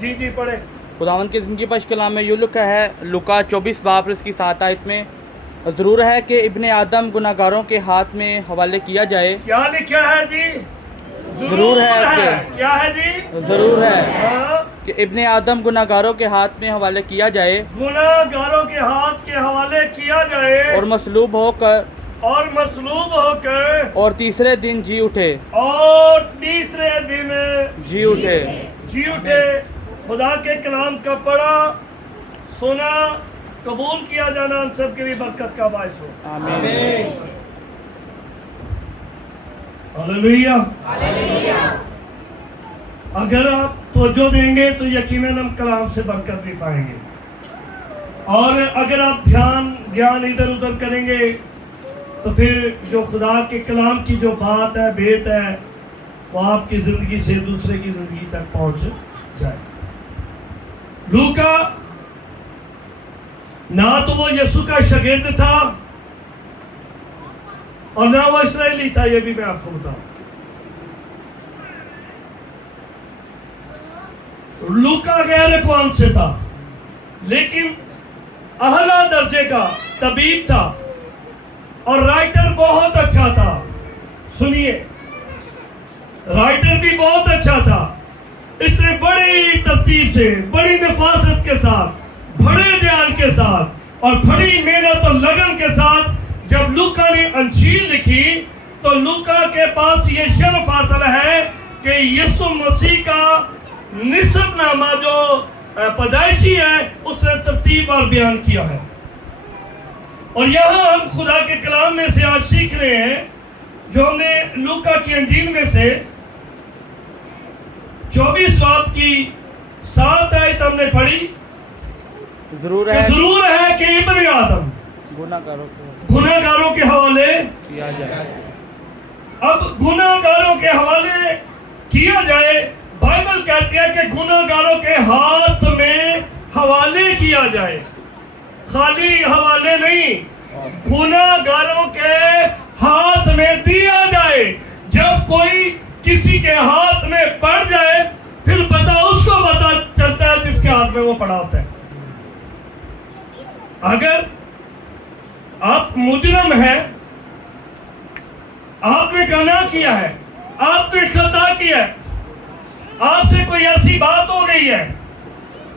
جی جی پڑھے. خداوند کی زندگی بخش کلام میں یوں لکھا ہے لوکا 24 باب اور اس کی 7 آیت میں، ضرور ہے کہ ابن آدم گناہ گاروں کے ہاتھ میں حوالے کیا جائے. کیا لکھا ہے جی؟ ضرور ہے کیا ہے جی؟ ضرور ہے ہاں، کہ ابن آدم گناہ گاروں کے ہاتھ میں حوالے کیا جائے گناہ گاروں کے ہاتھ کے حوالے کیا جائے اور مصلوب ہو کر اور مصلوب ہو کر اور تیسرے دن جی اٹھے. اور تیسرے دن جی اٹھے. جی اٹھے. خدا کے کلام کا پڑھا سنا قبول کیا جانا ہم سب کے لیے برکت کا باعث ہو. آمین. ہاللیلویہ. اگر آپ توجہ دیں گے تو یقیناً ہم کلام سے برکت بھی پائیں گے، اور اگر آپ گیان ادھر ادھر کریں گے تو پھر جو خدا کے کلام کی جو بات ہے بیت ہے وہ آپ کی زندگی سے دوسرے کی زندگی تک پہنچ جائے. لوکا نہ تو وہ یسوع کا شاگرد تھا اور نہ وہ اسرائیلی تھا، یہ بھی میں آپ کو بتاؤں. لوکا غیر اقوام سے تھا لیکن اعلیٰ درجے کا طبیب تھا اور رائٹر بہت اچھا تھا. سنیے، رائٹر بھی بہت اچھا تھا. اس نے بڑی ترتیب سے، بڑی نفاست کے ساتھ، بڑے دھیان کے ساتھ اور بڑی محنت اور لگن کے ساتھ جب لوکا نے انجیل لکھی تو لوکا کے پاس یہ شرف حاصل ہے کہ یسوع مسیح کا نسب نامہ جو پیدائشی ہے اس نے ترتیب اور بیان کیا ہے. اور یہاں ہم خدا کے کلام میں سے آج سیکھ رہے ہیں جو ہم نے لوکا کی انجیل میں سے 24 باب کی 7 آیت ہم نے پڑھی. ضرور ہے کہ ابن آدم گناہ گاروں کے حوالے کیا جائے. اب گناہ گاروں کے حوالے کیا جائے، بائبل کہتی ہے کہ گناہ گاروں کے ہاتھ میں حوالے کیا جائے. خالی حوالے نہیں، گناہ گاروں کے ہاتھ میں دیا جائے. جب کوئی کسی کے ہاتھ میں پڑ جائے پھر اس کو پتا چلتا ہے جس کے ہاتھ میں وہ پڑا ہوتا ہے. اگر آپ مجرم ہیں، آپ نے گناہ کیا ہے، آپ نے خطا کیا ہے، آپ سے کوئی ایسی بات ہو گئی ہے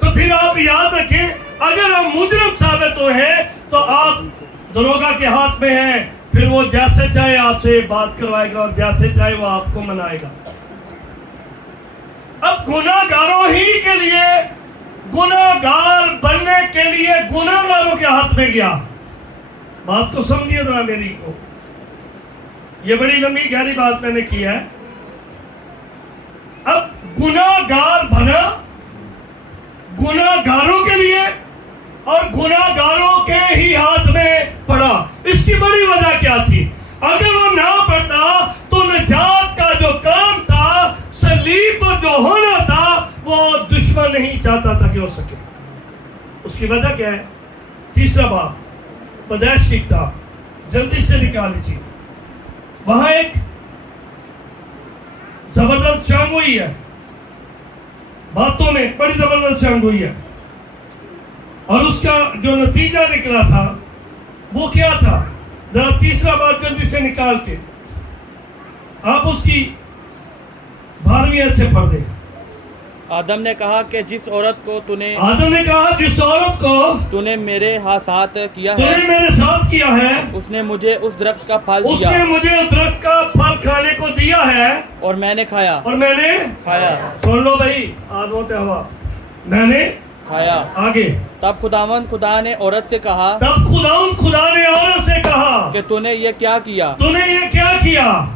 تو پھر آپ یاد رکھیں اگر ہم مجرم ثابت ہوئے ہیں تو آپ دروگا کے ہاتھ میں ہیں. پھر وہ جیسے چاہے آپ سے بات کروائے گا اور جیسے چاہے وہ آپ کو منائے گا. اب گناہ گاروں ہی کے لیے، گناہ گار بننے کے لیے گناہ گاروں کے ہاتھ میں گیا. بات کو سمجھیے ذرا میری کو، یہ بڑی لمبی گہری بات میں نے کی ہے. اب گناہ گار بنا گناہ گاروں کے لیے اور گناہ گاروں کے ہی ہاتھ میں پڑا. اس کی بڑی وجہ کیا تھی؟ اگر وہ نہ پڑتا تو نجات کا جو کام تھا، صلیب پر جو ہونا تھا، وہ دشمن نہیں چاہتا تھا کہ ہو سکے. اس کی وجہ کیا ہے؟ تیسرا باب پیدائش کی کتاب جلدی سے نکال لیجیے. وہاں ایک زبردست جنگ ہوئی ہے، باتوں میں بڑی زبردست جنگ ہوئی ہے، اور اس کا جو نتیجہ نکلا تھا وہ کیا تھا؟ ذرا تیسرا بات جلدی سے نکال کے آپ اس کی 12ویں آیت سے پڑھ دیں. آدم نے کہا کہ جس عورت کو تو نے میرے ساتھ کیا ہے، میرے ساتھ کیا ہے، اس نے مجھے اس درخت کا پھل اس دیا نے مجھے اس درخت کا پھل کھانے کو دیا ہے اور میں نے کھایا. سن لو بھائی، آدم و حوا، میں نے کھایا. آگے تب خدا نے عورت سے کہا کہ تو نے یہ کیا کیا؟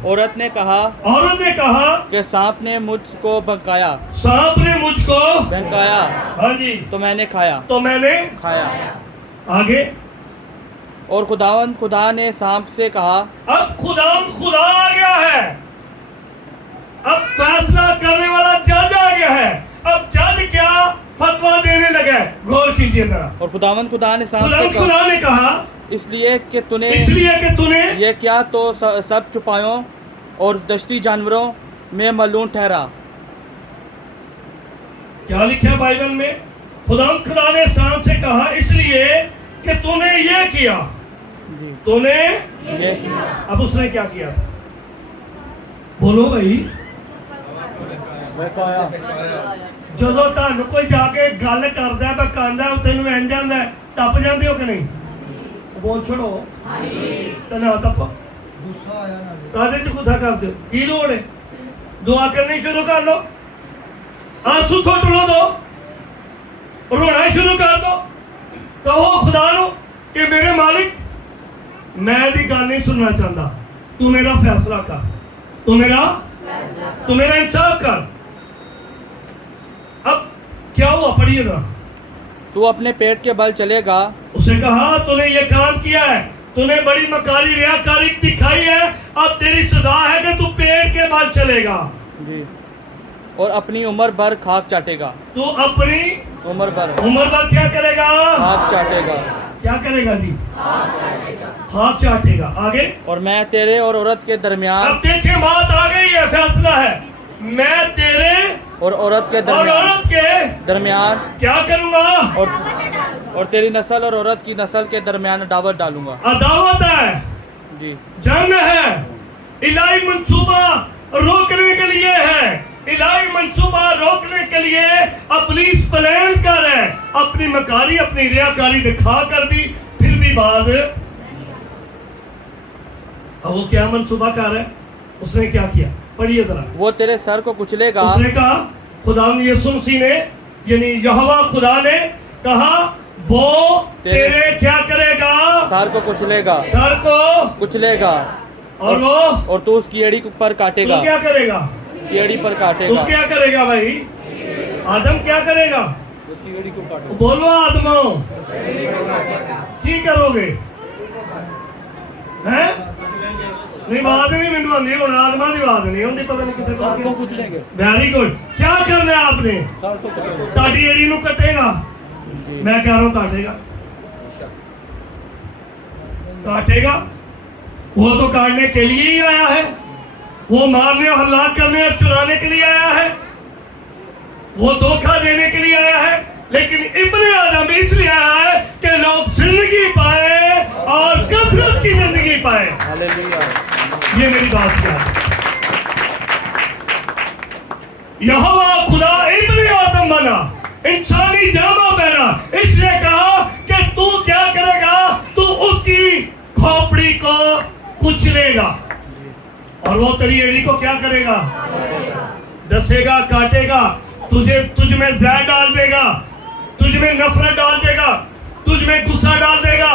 عورت نے کہا کہ سانپ نے مجھ کو بہکایا. ہاں جی، تو میں نے کھایا. آگے اور خدا نے سانپ سے کہا. اب خدا آ گیا ہے، اب فیصلہ کرنے والا جج آ گیا ہے. اب جج کیا فتویٰ دینے لگا ہے، غور کیجئے ذرا. اور خدا نے سانپ سے کہا، خدا نے کہا اس لیے کہ تو نے یہ کیا تو سب چھپایوں اور دشتی جانوروں मैं मलून ठहरा। क्या लिखा है बाइबल में? खुदा ने शाम से कहा इसलिए कि तूने ये किया, जी तूने ये अब उसने क्या किया था? बोलो भाई। ਜਦੋਂ ਤੁਹਾਨੂੰ ਕੋਈ ਜਾ ਕੇ ਗੱਲ ਕਰਦਾ ਬਕਾਂਦਾ ਤੈਨੂੰ ਐਂ ਜਾਂਦਾ ਟੱਪ ਜਾਂਦੇ ਹੋ ਕਿ ਨਹੀਂ? ਬੋਲ ਛੜੋ ਤੇ ਨਾ ਟੱਪ। ਗੁੱਸਾ ਆਇਆ ਨਾ ਕਾਹਦੇ ਚ ਗੁੱਸਾ ਕਰਦੇ ਹੋ? ਕੀ ਲੋੜ ਹੈ? ਦੁਆ ਕਰਨੀ ਸ਼ੁਰੂ ਕਰ ਲਓ, ਆਂਸੂ ਸੁੱਟ ਲਓ, ਦੋ ਰੋਣਾ ਸ਼ੁਰੂ ਕਰ ਦੋ, ਕਹੋ ਖੁਦਾ ਨੂੰ ਕਿ ਮੇਰੇ ਮਾਲਿਕ ਮੈਂ ਇਹਦੀ ਗੱਲ ਨਹੀਂ ਸੁਣਨਾ ਚਾਹੁੰਦਾ, ਤੂੰ ਮੇਰਾ ਫੈਸਲਾ ਕਰ, ਤੂੰ मेरा इंसाफ कर। अब क्या हुआ? पढ़िए ना। तू अपने पेट के बल चलेगा। उसे कहा तूने ये काम किया है, तूने बड़ी मकारी रियाकारी दिखाई है, अब तेरी सजा है कि तू पेट के बल चलेगा जी, और अपनी उम्र भर खाक चाटेगा। तू अपनी उम्र भर क्या करेगा? खाक चाटेगा। क्या करेगा जी? खाक चाटेगा। आगे? और मैं तेरे और औरत के दरमियान, अब देखिए बात आ गई है, फैसला है। मैं तेरे और औरत के दरमियान क्या करूंगा? और तेरी नस्ल और औरत की नस्ल के दरमियान अदावत डालूंगा। अदावत है जी, जंग है, इलाही मंसूबा रोकने के लिए है, इलाही मंसूबा रोकने के लिए इब्लीस प्लान कर रहा है, अपनी मकारी अपनी रियाकारी दिखा कर भी फिर भी बाद। अब वो क्या मंसूबा कर रहा है? उसने क्या किया? पढ़िए जरा। वो तेरे सर को कुचलेगा। उसने कहा, खुदा यीशु मसीह ने यानी यहोवा खुदा ने कहा वो तेरे क्या करेगा? सर को कुचलेगा, सर को कुचलेगा, और वो और तू उसकी एड़ी पर काटेगा। तू क्या करेगा? एड़ी पर तू काटेगा। क्या करेगा भाई? आदम क्या करेगा? उसकी एड़ी को काटेगा। बोलो आदमो की करोगे? हैं? नहीं बात नहीं मैंने आंदी हूं, आदमा की बात नहीं आंदी, पता नहीं कितने सर को कुचलेंगे। Very good. क्या करना है आपने? सर को कुचलेंगे। ताड़ी एड़ी नू कटेगा। मैं कह रहा हूं काटेगा, काटेगा। वो तो काटने के लिए ही आया है, वो मारने और हलाक करने और चुराने के लिए आया है, वो धोखा देने के लिए आया है। लेकिन इब्ने आदम इसलिए आया है कि लोग जिंदगी पाए और कसरत की जिंदगी पाए। हालेलुया। ये मेरी बात क्या है? यहोवा खुदा इब्ने आदम बना, इंसानी जामा पहना, इसलिए कहा कि तू क्या करेगा? तू उसकी खोपड़ी को कुचलेगा और वो तेरी एड़ी को क्या करेगा? डसेगा, काटेगा, तुझ में जहर डाल देगा, तुझ में नफरत डाल देगा, तुझ में गुस्सा डाल देगा,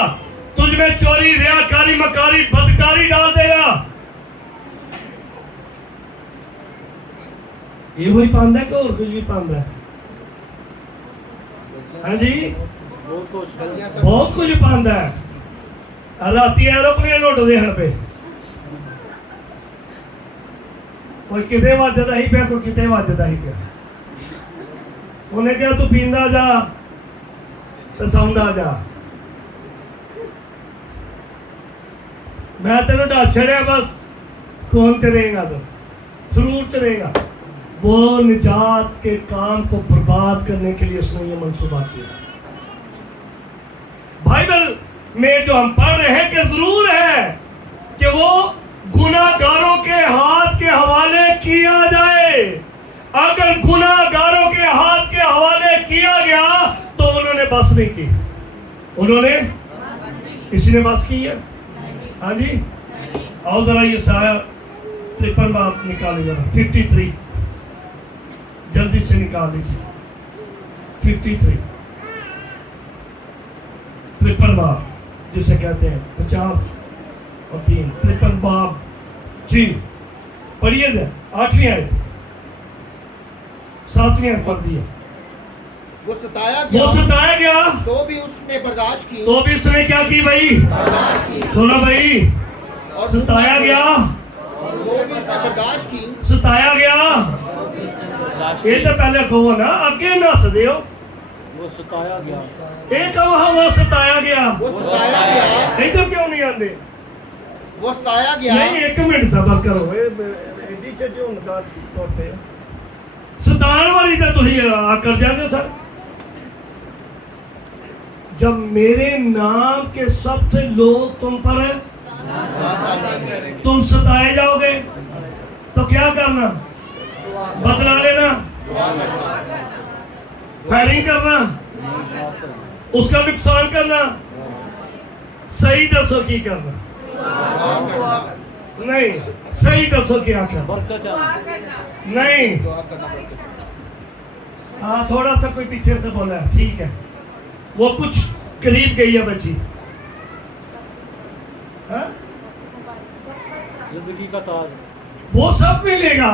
तुझ में चोरी रियाकारी मकारी बदकारी डाल देगा। ये वही पांदा कि और कुछ भी पांदा है? हाँ जी, बहुत कुछ पांदा है। राती एरोप्लेन उड़ते हैं पे, कोई किते वजदा ही पिया, कोई किते वजदा ही पिया। उन्हें क्या तू पींदा जा तो सौंदा जा। मैं तेन दस छड़िया बस, कौन च रहेगा? तो जरूर च रहेगा। वो निजात के काम को बर्बाद करने के लिए उसने ये मंसूबा किया। बाइबल में जो हम पढ़ रहे हैं कि जरूर है कि वो गुनाहगारों के हाथ के हवाले किया जाए। अगर गुनाहगारों के हाथ के हवाले किया गया तो उन्होंने बस नहीं की। उन्होंने किसी ने बस की है? हाँ जी, आओ जरा ये साया 53 बात निकाली जरा, 53 जल्दी से निकाल लीजिए। 53 53 बाब जिसे कहते हैं 50 और 3 53 बाब जी। पढ़िए 8वीं आयत, 7वीं आयत पढ़ दिया। वो सताया गया तो भी उसने बर्दाश्त की। तो भी उसने क्या की भाई? बर्दाश्त की। सुनो भाई, और सताया गया तो भी उसने बर्दाश्त की। सताया गया। ये तो पहले कहो ना, अगे नस दियो। वो सताया गया। ये कहो हाँ, वो सताया गया। वो सताया गया। नहीं तो क्यों नहीं आते? वो सताया गया नहीं एक मिनट सबर करो सतान वाली तो तुम कर जाते हो सर जब मेरे नाम के सबसे लोग तुम पर तुम सताए जाओगे तो क्या करना बदला लेना फायरिंग करना उसका नुकसान करना सही दसो की करना नहीं सही दसो क्या करना नहीं हाँ थोड़ा सा कोई पीछे से बोला है ठीक है वो कुछ करीब गई है बच्ची हाँ? जिंदगी का ताज वो सब मिलेगा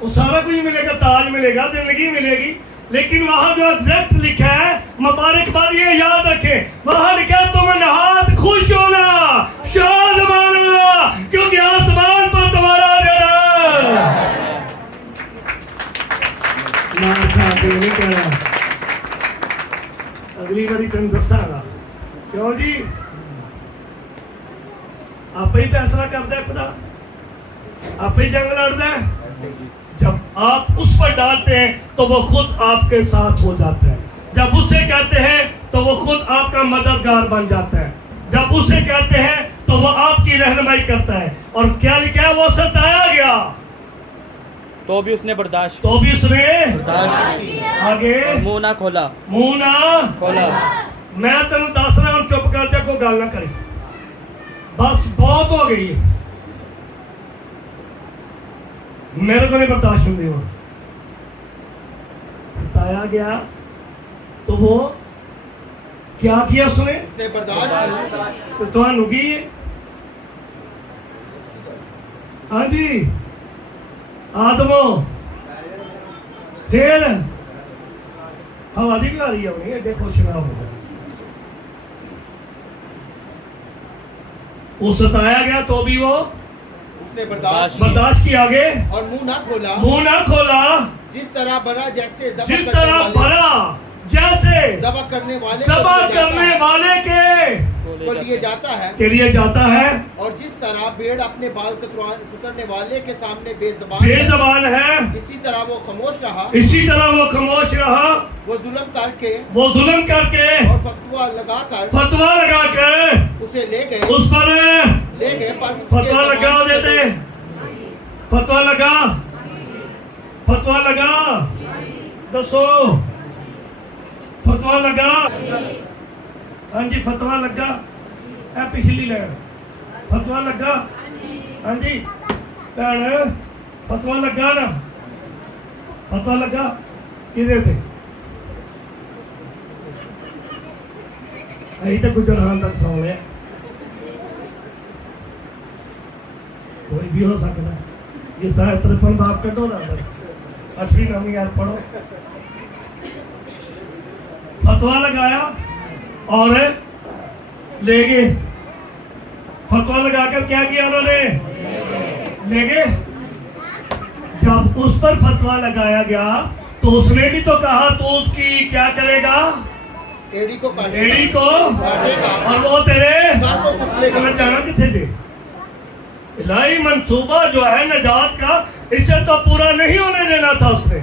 वो सारा कुछ मिलेगा ताज मिलेगा जिंदगी मिलेगी लेकिन वहां जो एग्जैक्ट लिखा है मुबारकबाद ये याद रखें वहां लिखा है तुम नहात खुश होना शाद मानना क्योंकि आसमान पर तुम्हारा जरा ना था नहीं कहना अगली बारी तुम दसागा क्यों जी आप ही फैसला करता है खुदा आप ही जंग लड़ता है ऐसे ही जब आप उस पर डालते हैं तो वो खुद आपके साथ हो जाता है जब उसे कहते हैं तो वो खुद आपका मददगार बन जाता है जब उसे कहते हैं तो वो आपकी रहनुमाई करता है और क्या लिखा है वो सताया गया तो भी उसने बर्दाश्त तो भी उसने बर्दाश्त आगे मुंह ना खोला मुंह ना खोला मैं तेन दस रहा हूं चुप कर जा कोई गल ना करी बस बहुत हो गई है मेरे को नहीं बर्दाश्त होती वहां बताया गया तो वो क्या किया उसने उसने बर्दाश्त की तो ਤੁਹਾਨੂੰ ਕੀ हाँ जी आदमो फिर हवा दी भी आ रही है उन्हें एडे खुश ना हो वो सताया गया तो भी वो उसने बर्दाश्त की बर्दाश्त किया आगे और मुंह ना खोला मुंह ना खोला जिस तरह बना जैसे जिस तरह भरा जैसे ज़बह करने वाले सभा करने वाले को लिए जाता है के लिए जाता है और जिस तरह भेड़ अपने बाल कुतरने वाले के सामने बेज़बान है, बेज़बान है इसी तरह वो खामोश रहा इसी तरह वो खामोश रहा वो जुल्म करके वो जुल्म करके और फतवा लगाकर फतवा लगा कर उसे ले गए उस पर पर उसके फतवा लगा ज़बान से देते फतवा लगा फतवा लगा दसो फतवा लगा हाँ जी फतवा लगा ए पिछली लाइन फतवा लगा हाँ जी भैन फतवा लगा ना फतवा लगा किधर थे अभी तक गुजरान तक सौ लिया कोई भी हो सकता है ये शायद 53 बाप कटो ना 8वीं 9वीं यार पढ़ो फतवा लगाया और ले गए फतवा लगाकर क्या किया उन्होंने ले गए जब उस पर फतवा लगाया गया तो उसने भी तो कहा तो उसकी क्या करेगा एड़ी को एड़ी को काटेगा और वो तेरे सर को कुचलेगा तुम्हें जाना किथे थे इलाही मंसूबा जो है नजात का इसे तो पूरा नहीं होने देना था उसने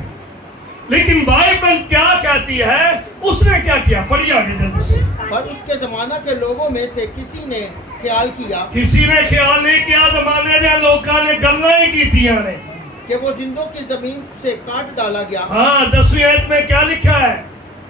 लेकिन बाइबल क्या कहती है उसने क्या किया पढ़िए आगे जल्दी से पर उसके जमाना के लोगों में से किसी ने ख्याल किया किसी ने ख्याल नहीं किया जमाने दे लोगों ने गल्ला ही कीतियां ने कि वो जिंदों की जमीन से काट डाला गया हाँ 10वीं आयत में क्या लिखा है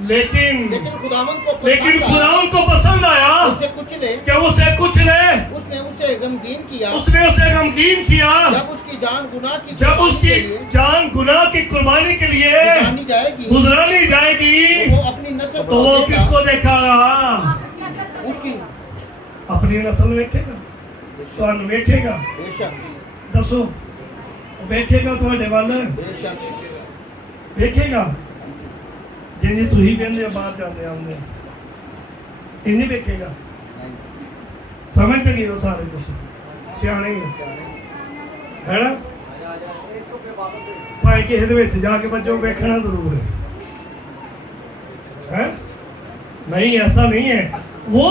लेकिन खुदावन को खुदावन को पसंद आया उसे कुचले कि उसे कुचले उसने उसे गमगीन किया उसने उसे गमगीन किया जब उसकी जान गुनाह की जब कुर्बानी उसकी के लिए जान गुनाह की कुर्बानी के लिए गुजरानी जाएगी गुजरानी जाएगी वो अपनी नस्ल तो वो किसको देखेगा उसकी अपनी नस्ल देखेगा ਤੁਹਾਨੂੰ ਵੇਖੇਗਾ बेशक ਦੱਸੋ ਵੇਖੇਗਾ ਤੁਹਾਡੇ ਵੱਲ बेशक ਵੇਖੇਗਾ ਜਿੰਨੀ ਤੁਸੀਂ ਕਹਿੰਦੇ ਆ ਬਾਹਰ ਜਾਂਦੇ ਆਉਂਦੇ ਇਹ ਨਹੀਂ ਵੇਖੇਗਾ ਸਮਝਦੇ ਨਹੀਂ ਹੋ ਸਾਰੇ ਤੁਸੀਂ ਸਿਆਣੇ ਹੀ ਹੋ। ਹੈ ਨਾ ਭਾਵੇਂ ਕਿਸੇ ਦੇ ਵਿੱਚ ਜਾ ਕੇ ਬੱਚੋ ਵੇਖਣਾ ਜ਼ਰੂਰ ਹੈ हैं नहीं ऐसा नहीं है वो